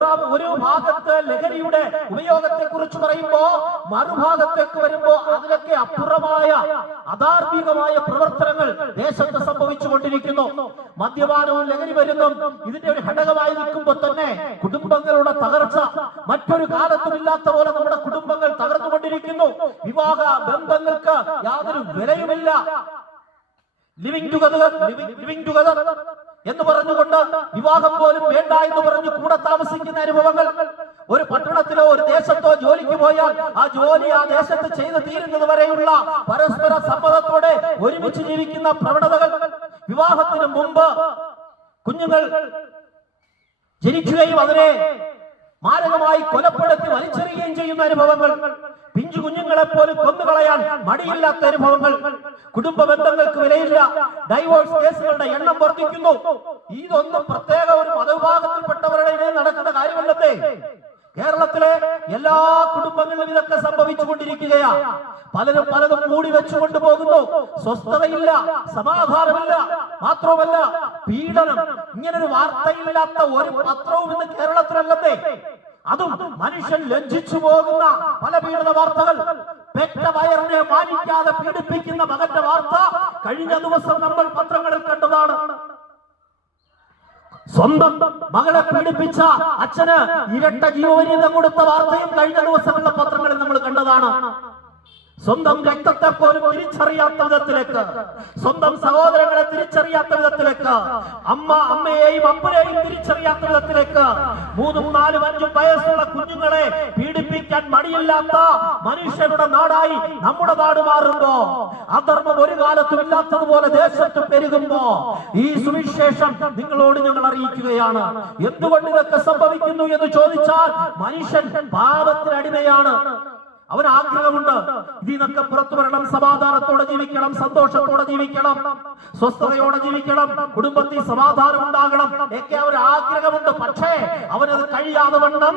ഒരു ഭാഗത്ത് ലഹരിയുടെ ഉപയോഗത്തെ കുറിച്ച് പറയുമ്പോ മറുഭാഗത്തേക്ക് വരുമ്പോ അതിലൊക്കെ അപ്പുറമായ അധാർമികമായ പ്രവർത്തനങ്ങൾ ദേശത്ത് സംഭവിച്ചുകൊണ്ടിരിക്കുന്നു. മദ്യപാനവും ലഹരി വരുന്നും ഇതിന്റെ ഒരു ഘടകമായി നിൽക്കുമ്പോൾ തന്നെ കുടുംബങ്ങളുടെ തകർച്ച മറ്റൊരു കാലത്തുമില്ലാത്ത പോലെ നമ്മുടെ കുടുംബങ്ങൾ തകർന്നുകൊണ്ടിരിക്കുന്നു. വിവാഹ ബന്ധങ്ങൾക്ക് യാതൊരു വിലയുമില്ല. ലിവിംഗ് ടുഗദർ എന്ന് പറഞ്ഞുകൊണ്ട് വിവാഹം പോലും വേണ്ട എന്ന് പറഞ്ഞു കൂടെ താമസിക്കുന്ന അനുഭവങ്ങൾ. ഒരു പട്ടണത്തിലോ ഒരു ദേശത്തോ ജോലിക്ക് പോയാൽ ആ ജോലി ആ ദേശത്ത് ചെയ്ത് തീരുന്നത് വരെയുള്ള പരസ്പര സമ്മതത്തോടെ ഒരുമിച്ച് ജീവിക്കുന്ന പ്രവണതകൾ. വിവാഹത്തിന് മുമ്പ് കുഞ്ഞുങ്ങൾ ജനിക്കുകയും അതിനെ മാരകമായി കൊലപ്പെടുത്തി വലിച്ചെറിയുകയും ചെയ്യുന്ന അനുഭവങ്ങൾ. പിഞ്ചു കുഞ്ഞുങ്ങളെ പോലും കൊന്നുകളയാൻ മടിയില്ലാത്ത അനുഭവങ്ങൾ. കുടുംബ ബന്ധങ്ങൾക്ക് വിലയില്ല. ഡൈവോഴ്സ് കേസുകളുടെ എണ്ണം വർദ്ധിക്കുന്നു. ഇതൊന്നും പ്രത്യേക ഒരു മതവിഭാഗത്തിൽപ്പെട്ടവരുടെ ഇടയിൽ നടക്കുന്ന കാര്യമല്ലേ. കേരളത്തിലെ എല്ലാ കുടുംബങ്ങളിലും ഇതൊക്കെ സംഭവിച്ചുകൊണ്ടിരിക്കുകയാ. പലരും പലതും മൂടി വെച്ചുകൊണ്ട് പോകുന്നു. സ്വസ്ഥതയില്ല, സമാധാനമില്ല. മാത്രവുമല്ല പീഡനം. ഇങ്ങനൊരു വാർത്തയില്ലാത്ത ഒരു പത്രവും ഇന്ന് കേരളത്തിലല്ലേ. അതും മനുഷ്യൻ ലജ്ജിച്ചു പോകുന്ന പല പീഡന വാർത്തകൾ. പെറ്റ വയറിനെ മാനിക്കാതെ പീഡിപ്പിക്കുന്ന മകന്റെ വാർത്ത കഴിഞ്ഞ ദിവസം നമ്മൾ പത്രങ്ങളിൽ കണ്ടതാണ്. സ്വന്തം മകളെ പീഡിപ്പിച്ച അച്ഛന് ഇരട്ട ജീവപര്യന്തം കൊടുത്ത വാർത്തയും കഴിഞ്ഞ ദിവസങ്ങളിലെ പത്രങ്ങളിൽ നമ്മൾ കണ്ടതാണ്. സ്വന്തം രക്തത്തെ പോലും തിരിച്ചറിയാത്ത വിധത്തിലേക്ക്, സ്വന്തം സഹോദരങ്ങളെ തിരിച്ചറിയാത്ത വിധത്തിലേക്ക്, അമ്മയെയും അപ്പനെയും തിരിച്ചറിയാത്ത വിധത്തിലേക്ക് 3, 4, 5 വയസ്സുള്ള കുഞ്ഞുങ്ങളെ പീഡിപ്പിക്കാൻ മടിയില്ലാത്ത മനുഷ്യരുടെ നാടായി നമ്മുടെ നാട് മാറുമ്പോ, അധർമ്മം ഒരു കാലത്തും ഇല്ലാത്തതുപോലെ ദേശത്ത് പെരുകുമ്പോ ഈ സുവിശേഷം നിങ്ങളോട് ഞങ്ങൾ അറിയിക്കുകയാണ്. എന്തുകൊണ്ട് ഇതൊക്കെ സംഭവിക്കുന്നു എന്ന് ചോദിച്ചാൽ മനുഷ്യൻ പാപത്തിന് അടിമയാണ്. അവന് ആഗ്രഹമുണ്ട് ഇതിൽ നിന്നൊക്കെ പുറത്തു വരണം, സമാധാനത്തോടെ ജീവിക്കണം, സന്തോഷത്തോടെ ജീവിക്കണം, സ്വസ്ഥതയോടെ ജീവിക്കണം, കുടുംബത്തിൽ സമാധാനം ഉണ്ടാകണം ഒക്കെ അവന് ആഗ്രഹമുണ്ട്. പക്ഷേ അവനത് കഴിയാതെ വണ്ണം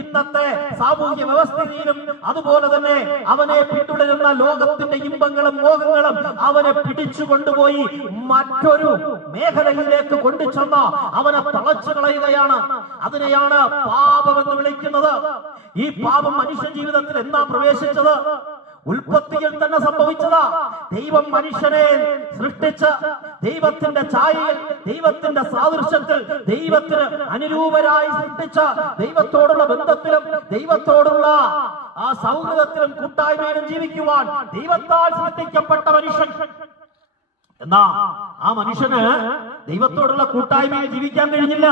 ഇന്നത്തെ സാമൂഹ്യ വ്യവസ്ഥിതിയിലും അതുപോലെ തന്നെ അവനെ പിന്തുടരുന്ന ലോകത്തിന്റെ ഇമ്പങ്ങളും മോഹങ്ങളും അവനെ പിടിച്ചു കൊണ്ടുപോയി മറ്റൊരു മേഖലയിലേക്ക് കൊണ്ടുചെന്ന് അവനെ തളച്ചു കളയുകയാണ്. അതിനെയാണ് പാപമെന്ന് വിളിക്കുന്നത്. ഈ പാപം മനുഷ്യ ജീവിതത്തിൽ എന്താ പ്രവേശിച്ചത്? ഉൽപ്പത്തിയിൽ തന്നെ സംഭവിച്ചതാ. ദൈവം മനുഷ്യനെ സൃഷ്ടിച്ച് ദൈവത്തിന്റെ ഛായയിൽ, ദൈവത്തിന്റെ സാദൃശ്യത്തിൽ, ദൈവത്തിന് അനുരൂപരായി സൃഷ്ടിച്ച ദൈവത്തോടുള്ള ബന്ധത്തിലും ദൈവത്തോടുള്ള ആ സൗഹൃദത്തിലും കൂട്ടായ്മയിലും ജീവിക്കുവാൻ ദൈവത്താൽ സൃഷ്ടിക്കപ്പെട്ട മനുഷ്യൻ. എന്നാ ആ മനുഷ്യന് ദൈവത്തോടുള്ള കൂട്ടായ്മയിൽ ജീവിക്കാൻ കഴിഞ്ഞില്ല.